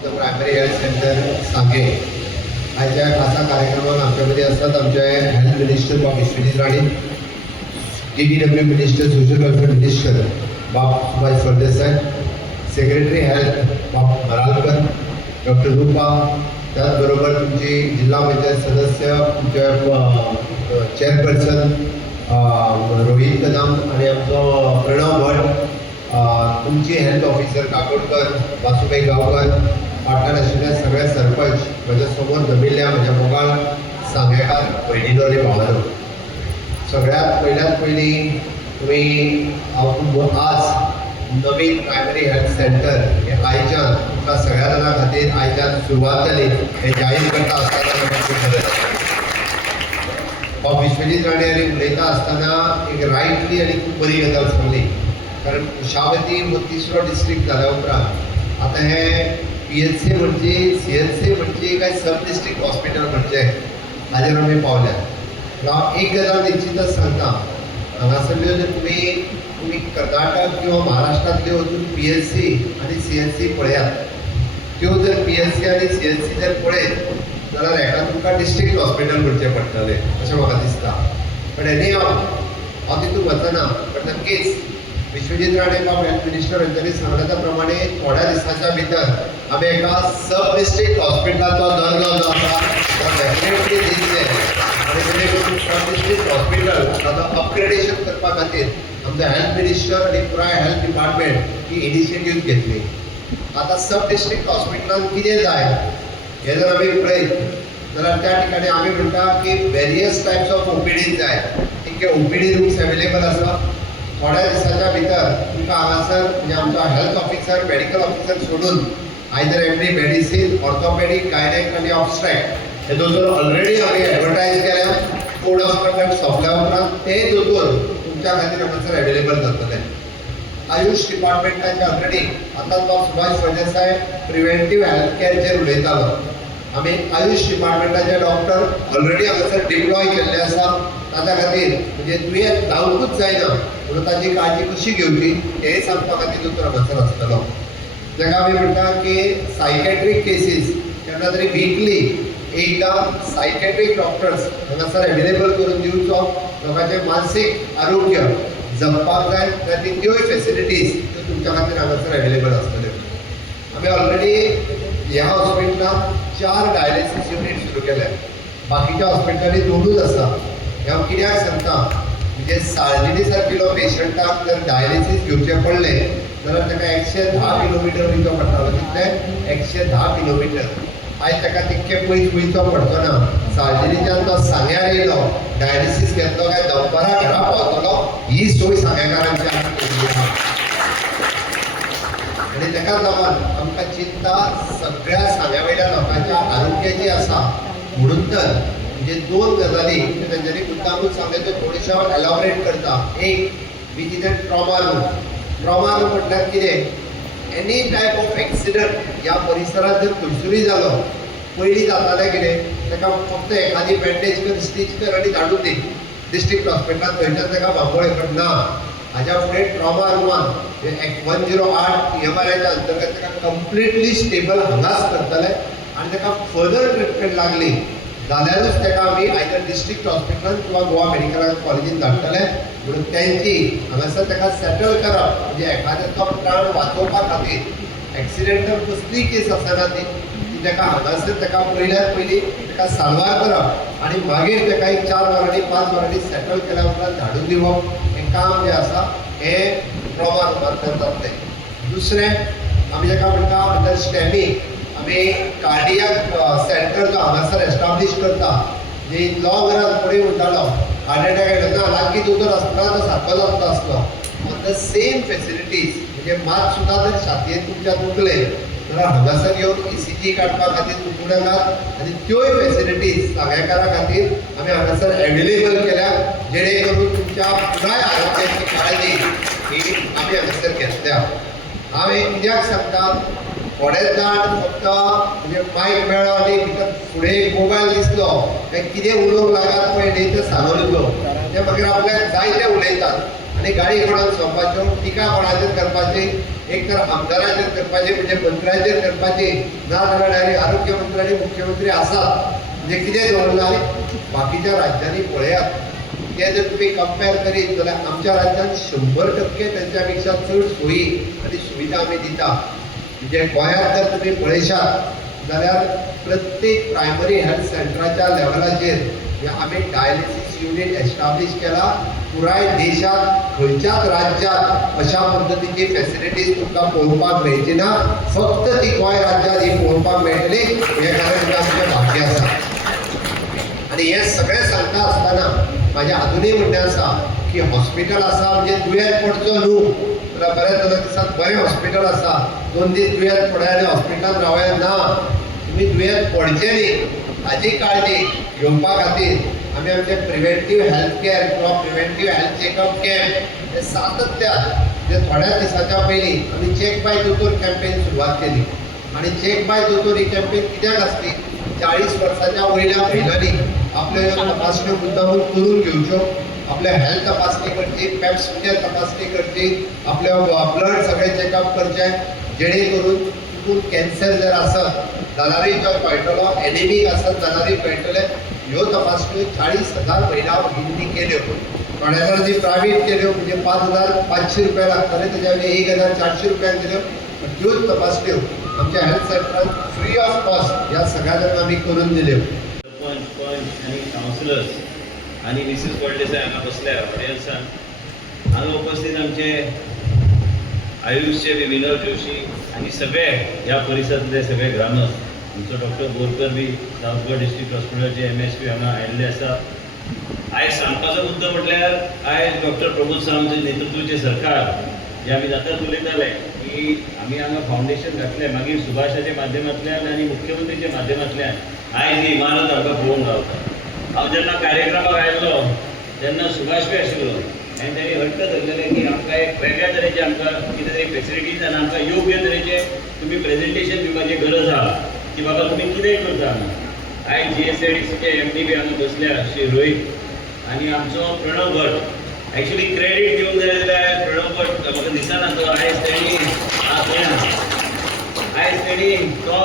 Of the primary health centre सांगे आजच्या खासा कार्यक्रमात आमच्या मध्ये असतात आमचे हेल्थ मिनिस्टर बाब Vishwajit Rane, DDW minister, social welfare minister बाब सुभाष फळदेसाई, सेक्रेटरी हेल्थ बाब मरालकर, डॉक्टर रूपा, त्याचबरोबर तुमची जिल्हा पंचायत सदस्य, तुमचे चेअरपर्सन रोहित कदम आणि आमचो प्रणव भट, तुमची हेल्थ ऑफिसर काकोडकर, वासुबाई गावकर, पाटण आशिल्ल्या सगळ्या सरपंच माझ्या समोर जमिल्ल्या माझ्या मोगाळ सांगेकार भयणीनो आनी भावांनो, सगळ्यात पयली तुम्ही आज नवीन प्रायमरी हेल्थ सेंटर हे आयच्यान तुमकां सगळ्या जाणां खातीर आयच्यान सुरवात जाली हे जाहीर करता आसतना विश्वजीत राणे यांनी उलयता आसतना एक रायटली आनी खूब बरी गजाल सांगली, कारण कुशावती हो तिसरो डिस्ट्रिक्ट जाल्या उपरांत आता हे PHC म्हणजे CHC म्हणजे काय सब डिस्ट्रिक्ट हॉस्पिटल म्हणजे हाजेर आमी पावल्यात. हांव एक गजाल निश्चितच सांगता, हांगासरल्यो जर तुम्ही कर्नाटक किंवा महाराष्ट्रांतल्यो वचून PHC आनी CHC पळयात, त्यो जर PHC आनी CHC जर पळयत जाल्यार हेका तुमकां डिस्ट्रिक्ट हॉस्पिटल म्हणचें पडटलें अशें म्हाका दिसता. पण एनी हांव तितून वचना, पण नक्कीच विश्वजीत राणे बाब हेल्थ मिनिस्टर हांच्यांनी सांगल्या त्या प्रमाणे थोड्या दिसांच्या भितर आमी एका सब डिस्ट्रिक्ट हॉस्पिटलाचो दर्जो जो आसा तो डेफिनेटली दितले आनी जेणे करून सब डिस्ट्रिक्ट हॉस्पिटल ताचो अपग्रेडेशन करपा खातीर आमचो हेल्थ मिनिस्टर आनी पुराय हेल्थ डिपार्टमेंट ही इनिशिएटीव घेतली. आतां सब डिस्ट्रिक्ट हॉस्पिटलांत कितें जाय हे जर आमी पळयत जाल्यार त्या ठिकाणी आमी म्हणटा की वेरियस टायप्स ऑफ OPD जाय. ठीक आहे, OPD रूम्स अवेलेबल आसा. थोड्या दिसांच्या भितर तुमकां हांगासर म्हणजे आमचो हेल्थ ऑफिसर, मेडिकल ऑफिसर सोडून either MD medicine, orthopaedic, gynaec आनी ऑब्स्ट्रॅक्ट हे दोतोर ऑलरेडी आमी एडवर्टायज केल्या. कोड ऑफ कंडक्ट सोंपल्या उपरांत ते दोतोर तुमच्या खातीर हांगासर अवेलेबल जातले. आयुष डिपार्टमेंटाचे ऑलरेडी आतां तो सुभाष फळदेसाय प्रिव्हेंटीव हेल्थ केअरचेर उलयतालो. आमी आयुष डिपार्टमेंटाचे डॉक्टर ऑलरेडी हांगासर डिप्लॉय केल्ले आसा. ताच्या खातीर म्हणजे दुयेंत जावंकूच जायना म्हणून ताची काळजी कशी घेवची हेंय सांगपा खातीर दोतोर हांगासर आसतलो. जाका आमी म्हणटा की सायकॅट्रीक केसीस केन्ना तरी विकली एकदां सायकॅट्रीक डॉक्टर्स हांगासर अवेलेबल करून दिवचो. लोकांचें मानसीक आरोग्य जपपाक जाय त्या त्योय फेसिलिटीज त्यो तुमच्या खातीर हांगासर अवेलेबल आसतल्यो. आमी ऑलरेडी ह्या हॉस्पिटलांत 4 डायलिसीस युनिट सुरू केल्या. बाकीच्या हॉस्पिटलांनी 2च आसा. हे हांव कित्याक सांगता म्हणजे साळजिणी सारकिलो पेशंटाक जर डायलिसीस घेवचे पडले जाल्यार ताका 110 किलोमिटर वयचो पडटालो. कितले 110 किलोमिटर. आयज ताका तितके पयस वयचो पडचो ना. साळजिणीच्यान तो सांग्यार येयलो, डायलिसीस घेतलो काय दनपारां घरा पावतलो. ही सोय सांगेकारांची आमी केल्ली आसा आनी ताका लागून आमकां चिंता सगळ्या सांग्या वयल्या लोकांच्या आरोग्याची आसा. म्हणून तर म्हणजे 2 गजाली तांच्यांनी मुद्दामूच सांगले त्यो थोड्योश्यो हांव एलॉबरेट करता. एक which is trauma room. Trauma room म्हटल्यार कितें, एनी टायप ऑफ एक्सिडंट ह्या परिसरांत जर खंयसरूय जालो, पयलीं जातालें कितें, ताका फक्त एखादी बँडेज कर, स्टीच कर आनी धाडून दी डिस्ट्रिक्ट हॉस्पिटलांत. थंयच्यान ताका बांबोळे कर ना. हाज्या फुडें ट्रॉमा रुमांत 108 PMRAच्या अंतर्गत ताका कंप्लिटली स्टेबल हांगाच करतले आनी ताका फर्दर ट्रिटमेंट लागली जाल्यारूच ताका आमी आयदर डिस्ट्रिक्ट हॉस्पिटलांत किंवा गोवा मेडिकल कॉलेजींत धाडटले. म्हणून तेंची हांगासर ताका सेटल करप म्हणजे एखाद्याचो प्राण वाचोवपा खातीर एक्सिडेंटल कसलीय केस आसना ती ताका हांगासर ताका पयल्यार पयलीं ताका साल्वार करप आनी मागीर ताका एक 4 वरांनी 5 वरांनी सेटल केल्या उपरांत धाडून दिवप. हें काम जें आसा हें ट्रॉमा रुमांतल्यान जातलें. दुसरें आमी जाका म्हणटा अंडर स्टॅमी आमी कार्डियाक सेंटर जो हांगासर एस्टाब्लीश करता. जे लॉंग रन फुडें उरतालो हार्ट अटॅक येता लागीं दोतोर आसतना तो सारको जातलो आसलो. ऑन द सेम फेसिलिटीज म्हणजे मात सुद्दां जर छातयेन तुमच्या दुखलें जाल्यार हांगासर येवन ECG काडपा खातीर तुमून येतात आनी त्योय फेसिलिटीज सांगेकारा खातीर आमी हांगासर अवेलेबल केल्या जेणे करून तुमच्या पुराय आरोग्याची काळजी ही आमी हांगासर घेतल्या. हांव एक कित्याक सांगता, थोडे जाण फक्त म्हणजे मायक मेळ्ळो आनी भितर फुडें एक मोबायल दिसलो काय कितें उलोवंक लागत पळय न्ही तें सांगून येतो ते मागीर आपल्याक जाय तें उलयतात आनी गाडी कोणाक सोंपपाच्यो, टिका कोणाचेर करपाची, एक तर आमदाराचेर करपाची म्हणजे मंत्र्याचेर करपाची, ना जाल्यार डायरेक्ट आरोग्य मंत्री आनी मुख्यमंत्री आसात म्हणजे कितें दवरलां. बाकीच्या राज्यांनी पळयात, ते जर तुम्ही कंपेर करीत जाल्यार आमच्या राज्यांत 100% त्यांच्या पेक्षा चड सोयी आनी सुविधा आमी दिता. म्हणजे गोंयांत जर तुम्ही पळयशात जाल्यार प्रत्येक प्रायमरी हेल्थ सेंटराच्या लेवलाचेर आमी डायलिसीस युनिट एस्टाब्लिश केला. पुराय देशात खंयच्याच राज्यात अशा पद्धतीची फॅसिलिटीज तुमकां पळोवपाक मेळची ना. फक्त ती गोंय राज्यांत ही पळोवपाक मेळटली. हे कारण आमचें भाग्य आसा. आनी हे सगळें सांगता आसतना म्हाजें आजुनूय म्हणणें आसा की हॉस्पिटल आसा म्हणजे दुयेंत पडचो न्हू. जाल्यार बऱ्याच दिसात बरें हॉस्पिटल आसा, 2 दीस दुयेंत पडले आनी हॉस्पिटलांत रावया ना. तुमी दुयेंत पडचें न्ही हाची काळजी घेवपा खातीर आमी आमचे प्रिव्हेंटीव हेल्थ केअर किंवा प्रिव्हेंटीव हेल्थ चेकअप कॅम्प हे सातत्यान म्हणजे थोड्या दिसाच्या पयलीं आमी चेक बाय दोतोर कॅम्पेन सुरवात केली. आनी चेक बाय दोतोर ही कॅम्पेन कित्याक आसली, 40 वर्साच्या वयल्या महिलांनी आपल्यो तपासण्यो मुद्दामून करून घेवच्यो, आपल्या हेल्थ तपासणी करची, पॅप्सचेर तपासणी करची, आपल्या ब्लड सगळें चेकअप करचें, जेणे करून चुकून कॅन्सर जर आसत जाल्यारूय तो कळटलो, एनिमीक आसत जाल्यारूय कळटलें. ह्यो तपासण्यो 40,000 महिला भगिनींनी केल्यो. थोड्या जाणांनी प्रायवेट केल्यो म्हणजे 5,500 रुपया लागताले, तेच्या वयले 1,400 रुपयान दिल्यो. ह्योच तपासण्यो आमच्या हेल्थ सेंटरांत फ्री ऑफ कॉस्ट ह्या सगळ्या जाणांक आमी करून दिल्यो. आणि काउन्सिलर्स आणि मिसेस देसाई हांगा बसल्या ऑडियन्सान. हांगा उपस्थित आमचे आयुषचे विनोद जोशी आणि सगळे ह्या परिसरातले सगळे ग्रामस्थ, आमचो डॉक्टर बोरकर बी सावथ गोवा डिस्ट्रिक्ट हॉस्पिटलाचे MSP हांगा आयिल्ले आसा. आयज सांगपाचो मुद्दो म्हटल्यार आयज डॉक्टर प्रमोद सावंत नेतृत्वाचे सरकार जे आमी जाताच उलयताले की आमी हांगा फावंडेशन घातलें, मागीर सुभाषाच्या माध्यमांतल्यान आनी मुख्यमंत्रीच्या माध्यमांतल्यान आयज ही इमारत आमकां पळोवंक गावता. हांव जेन्ना कार्यक्रमाक आयिल्लो तेन्ना सुभाष बी आशिल्लो आनी ताणी हट्ट धरलेले की आमकां एक वेगळ्या तरेचे आमकां कितें तरी फेसिलिटीज आनी आमकां योग्य तरेचे तुमी प्रेझेंटेशन दिवपाची गरज आहा की बाबा तुमी कितें करता. आयज GSIDCचे MD बी हांगा बसल्या श्री रोहित आनी आमचो प्रणव भट. एक्चुअली क्रेडीट दिवंक जाय जाल्यार प्रणव भट म्हाका दिसना तो आयज तेणी तो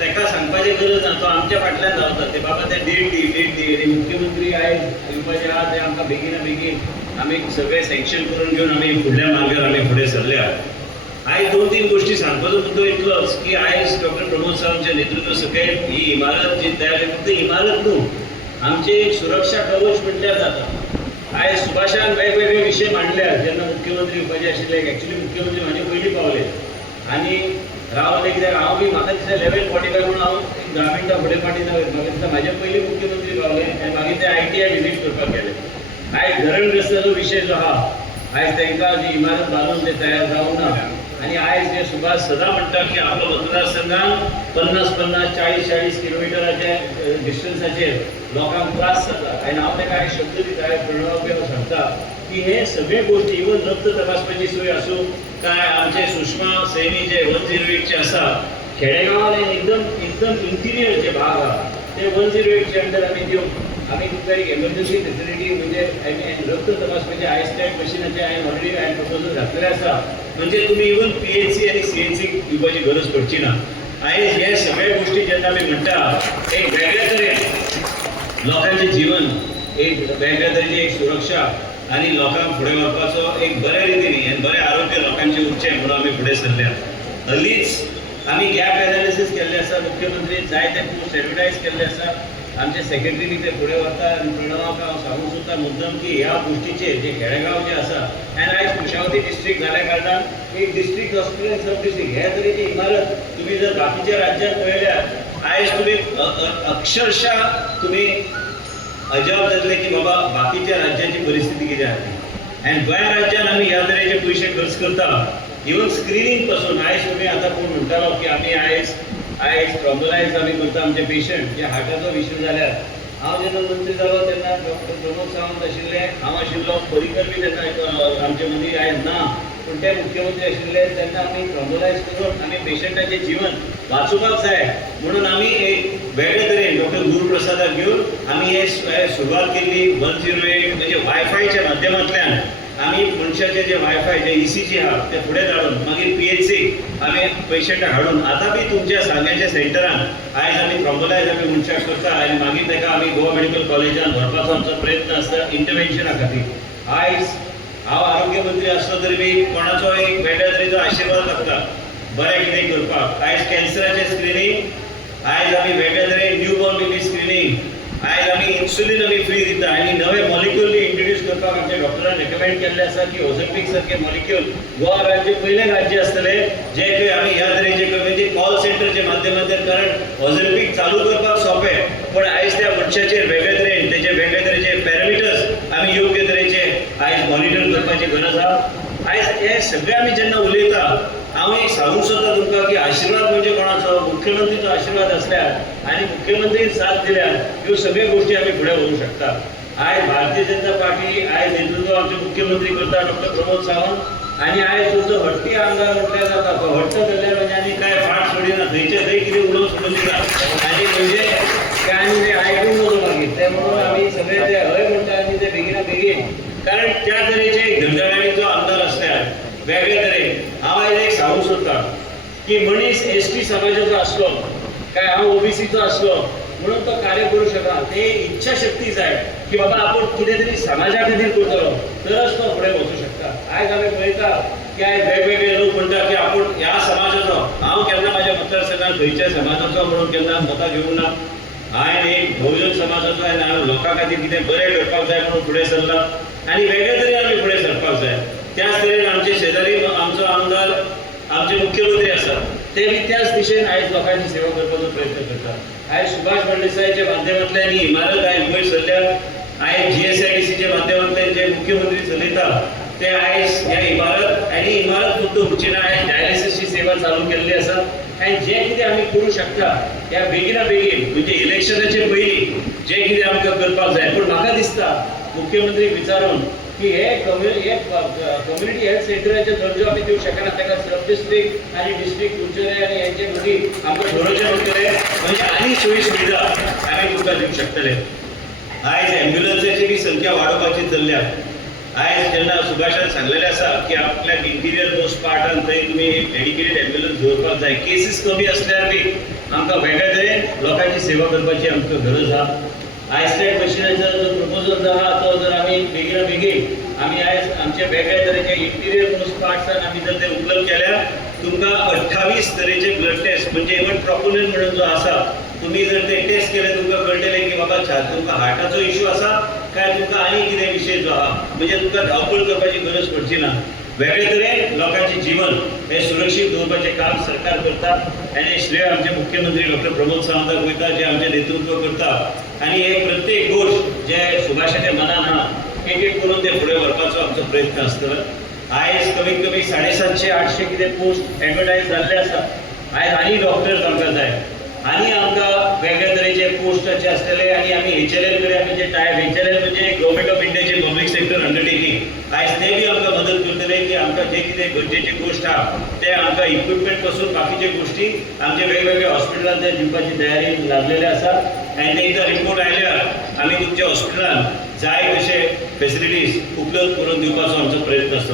ताका सांगपाची गरज ना, तो आमच्या फाटल्यान धांवता ते बाबा ते डेट दी आनी मुख्यमंत्री आयज येवपाचे आहा ते आमकां बेगिना बेगीन आमी सगळे सँक्शन करून घेवन आमी फुडल्या मार्गार आमी फुडें सरल्या. आयज 2-3 गोश्टी सांगपाचो मुद्दो इतलोच की आयज डॉक्टर प्रमोद सावंतच्या नेतृत्वा सकयल ही इमारत जी तयार जाली, फक्त इमारत न्हू आमचे एक सुरक्षा कवच म्हटल्यार जाता. आयज सुभाषान वेगवेगळे विशय मांडल्यात. जेन्ना मुख्यमंत्री येवपाचे आशिल्ले, एक्चुअली मुख्यमंत्री म्हाजे पयलीं पावले आनी रावले कित्याक हांव बी म्हाका दिसता लेवल 45 म्हणून हांव 10 मिनटां फुडें फाटीं म्हाका दिसता म्हाजे पयलीं मुख्यमंत्री पावले आनी मागीर ते ITI विजीट करपाक गेले. आयज धरणग्रस्ताचो विशय जो आहा आयज तांकां जी इमारत बांदून ते तयार जावंक ना. आनी आयज जे सुभाष सदां म्हणटा की आपलो मतदारसंघान 50-50, 40-40 किलोमिटराचे डिस्टन्साचेर लोकांक त्रास जाता. आनी हांव ताका एक शब्द दिता, प्रणवाक बी हांव सांगता की हे सगळे गोश्टी इवन रक्त तपासपाची सोय आसूं काय आमचे सुषमा सैनी जे 108चे आसा खेडेगांवान एकदम इंटिरियरचे भाग आहा ते 108चे अंडर आमी दिवंक आमी तुमकां एक एमर्जन्सी फेसिलिटी म्हणजे रक्त तपासपाचे आयस्टॅक मशिनाचे हांवें ऑलरेडी प्रपोजल घातलेले आसा. म्हणजे तुमी इवन PHC आनी CHC दिवपाची गरज पडची ना. आयज हे सगळे गोश्टी जेन्ना आमी म्हणटा एक वेगळ्या तरेन लोकांचें जीवन, एक वेगळ्या तरेची एक सुरक्षा आनी लोकांक फुडें व्हरपाचो एक बऱ्या रितीन आनी बरें आरोग्य लोकांचें उरचें म्हणून आमी फुडें सरल्या. हल्लीच आमी गॅप एनालिसीस केल्लें आसा, मुख्यमंत्री जायते पोस्ट एडवर्टायज केल्ले आसा. आमचे सेक्रेटरी बी ते फुडें व्हरता आनी प्रणवाक हांव सांगूंक सोदता मुद्दम की ह्या गोश्टीचेर जे खेडेगांव जे आसा आनी आयज कुशावती डिस्ट्रिक्ट जाल्या कारणान एक डिस्ट्रिक्ट हॉस्पिटल आनी सब डिस्ट्रिक्ट हे तरेची इमारत तुमी जर बाकीच्या राज्यांत पळयल्यार आयज तुमी अक्षरशः तुमी अजाप जातले की बाबा बाकीच्या राज्याची परिस्थिती कितें आसा. आनी गोंय राज्यान आमी ह्या तरेचे पयशे खर्च करता. इवन स्क्रिनींग पासून आयज तुमी आतां कोण म्हणटालो की आमी आयज ट्रॉम्बोलायज आमी करता आमचे पेशंट जे हार्टाचो विशय जाल्यार. हांव जेन्ना मंत्री जालो तेन्ना डॉक्टर प्रमोद सावंत आशिल्ले, हांव आशिल्लो, परिकर बी तेन्ना आमचे मदीं आयज ना पूण ते मुख्यमंत्री आशिल्ले तेन्ना आमी ट्रॉम्बोलायज करून आमी पेशंटाचें जीवन वाचोवपाक जाय म्हणून आमी एक वेगळे तरेन डॉक्टर गुरुप्रसादाक घेवन आमी हे सुरवात केल्ली 108 म्हणजे वायफायच्या माध्यमांतल्यान आमी मनशाचे जे वायफाय जे ECG आहा ते फुडें धाडून मागीर PHC आमी पेशंटाक हाडून आतां बी तुमच्या सांग्याच्या सेंटरान आयज आमी थ्रॉम्बोलायज आमी मनशाक करता आनी मागीर ताका आमी गोवा मेडिकल कॉलेजान व्हरपाचो आमचो प्रयत्न आसता इंटरव्हेन्शना खातीर। आयज हांव आरोग्य मंत्री आसलो तरी बी कोणाचो एक वेगळ्या तरेचो आशिर्वाद लागता बरें कितें करपाक। आयज कॅन्सराचें स्क्रिनींग, आयज आमी वेगळ्या तरेन न्यूबॉर्न बेबी स्क्रिनींग, आयज आमी इन्सुलीन आमी फ्री दिता आनी नवे मॉलिक्यूल इंट्रोड्यूस करपाक आमच्या डॉक्टरान रेकमेंड केल्ले आसा की ऑझेम्पिक सारखे मॉलिक्यूल गोवा राज्य पयलें राज्य आसतले जे की आमी ह्या तरेचे म्हणजे कॉल सेंटरच्या माध्यमांतल्यान, कारण ऑझेम्पिक चालू करपाक सोंपें पण आयज त्या मनशाचेर वेगळे तरेन तेचे वेगळे तरेचे पॅरामिटर्स आमी योग्य तरेचे आयज मॉनिटर करपाची गरज आहा। आयज हे सगळे आमी जेन्ना उलयता हांव एक सांगूंक सोदता तुमकां की आशिर्वाद म्हणजे कोणाचो, मुख्यमंत्रीचो आशिर्वाद आसल्यार आनी मुख्यमंत्रीन साथ दिल्यार ह्यो सगळ्यो गोश्टी आमी फुडें व्हरूंक शकता। आयज भारतीय जनता पार्टी आयज नेतृत्व आमचे मुख्यमंत्री करता डॉक्टर प्रमोद सावंत आनी आयज तुमचो हट्टी आमदार म्हटल्यार जाता तो हट्ट धरल्यार म्हणजे आनी काय फाट सोडिना, थंयचे थंय कितें उलोवन सोडून दिता आनी म्हणजे काय आनी तें आयकूंक नजो मागीर ते म्हणून आमी सगळे ते हय म्हणटा आनी ते बेगिना बेगीन, कारण त्या तरेचे धडधडाळीचो आमदार आसल्यार वेगळे तरेन हांव आयज एक सांगूंक सोदतां की मनीस ST समाजाचो आसलो काय हांव OBCचो आसलो म्हणून तो कार्य करूं शकना, ते इच्छा शक्ती जाय की बाबा आपूण कितें तरी समाजा खातीर करतलो तरच तो फुडें वचूं शकता। आयज आमी पळयता की आयज वेगवेगळे लोक म्हणटा की आपूण ह्या समाजाचो, हांव केन्ना म्हाज्या मतदारसंघात खंयच्या समाजाचो म्हणून केन्ना मतां घेवंक ना, हांवें एक बहुजन समाजाचो आनी हांवें लोकां खातीर कितें बरें करपाक जाय म्हणून फुडें सरला आनी वेगळे तरेन आमी फुडें सरपाक जाय। त्याच तरेन आमचे शेजारी आमचो आमदार आमचे मुख्यमंत्री आसा ते बी त्याच दिशेन आयज लोकांची सेवा करपाचो प्रयत्न करता। आयज सुभाष फळदेसायच्या माध्यमांतल्यान ही इमारत आयज वयर सरल्या, आयज GSIDCच्या माध्यमांतल्यान जे मुख्यमंत्री चलयता ते आयज ह्या इमारत आनी इमारत फक्त उरची ना, आयज डायलिसिसची सेवा चालू केल्ली आसा आनी जे कितें आमी करूं शकता त्या बेगिना बेगीन म्हणजे इलेक्शनाचे पयलीं जे कितें आमकां करपाक जाय। पूण म्हाका दिसता मुख्यमंत्रीक विचारून की हे कम्युनिटी हेल्थ सेंटराचो दर्जो आमी दिवंक शकना, ताका सब डिस्ट्रिक्ट आनी डिस्ट्रिक्ट उरचेले आनी हेंचे मदीं आमकां थोडेशें पडटले म्हणजे आनी सोयी सुविधा आमी तुमकां दिवंक शकतले। आयज एम्ब्युलन्साची बी संख्या वाडोवपाची चल्ल्या। आयज जेन्ना सुभाषान सांगलेलें आसा की आपल्याक इंटिरियर मोस्ट पार्टान थंय तुमी एक डेडिकेटेड एम्ब्युलन्स दवरपाक जाय, केसीस कमी असल्यार बी आमकां वेगळे तरेन लोकांची सेवा करपाची आमकां गरज आहा। आयस्लॅट मशिनाचो जो प्रपोजल जो आहा तो जर आमी बेगिना बेगीन आमी आयज आमचे वेगळे तरेचे इंटिरियर मोस्ट पार्ट्सान आमी जर ते उपलब्ध केल्यार तुमकां 28 तरेचे ब्लड टेस्ट म्हणजे इवन ट्रोपोनिन म्हणून जो आसा तुम्ही जर ते टेस्ट केले तुमकां कळटलें की बाबा तुमकां हार्टाचो इश्यू आसा काय तुमकां आनी कितें विशय जो आहा, म्हणजे तुमकां धांवपळ करपाची गरज पडची ना। वेगळे तरेन लोकांचे जीवन हे सुरक्षीत दवरपाचें काम सरकार करता आनी श्रेय आमचे मुख्यमंत्री डॉक्टर प्रमोद सावंताक वयता जे आमचें नेतृत्व करता आनी हे प्रत्येक गोश्ट जे सुभाषाच्या मनान आहा एक एक करून ते फुडें व्हरपाचो आमचो प्रयत्न आसतलो। आयज कमीत कमी 750-800 कितें पोस्ट एडवर्टायज जाल्ले आसा। आयज आनी डॉक्टर्स आमकां जाय आनी आमकां वेगळे तरेचे पोस्टाचे आसतले आनी आमी HLL कडेन आमी जे टायप HLL म्हणजे गव्हर्मेंट ऑफ इंडियाचे पब्लीक सेक्टर अंडरटेकिंग आयज ते बी आमकां मदत करतले की आमकां जे कितें गरजेचे गोश्ट आहा ते आमकां इक्विपमेंट पासून बाकीचे गोश्टी आमचे वेगवेगळ्या हॉस्पिटलांत ते दिवपाची तयारी लागलेली आसा आनी ते एकदां रिपोर्ट आयल्यार आमी तुमच्या हॉस्पिटलांत जाय तशे फेसिलिटीज उपलब्ध करून दिवपाचो आमचो प्रयत्न आसतलो।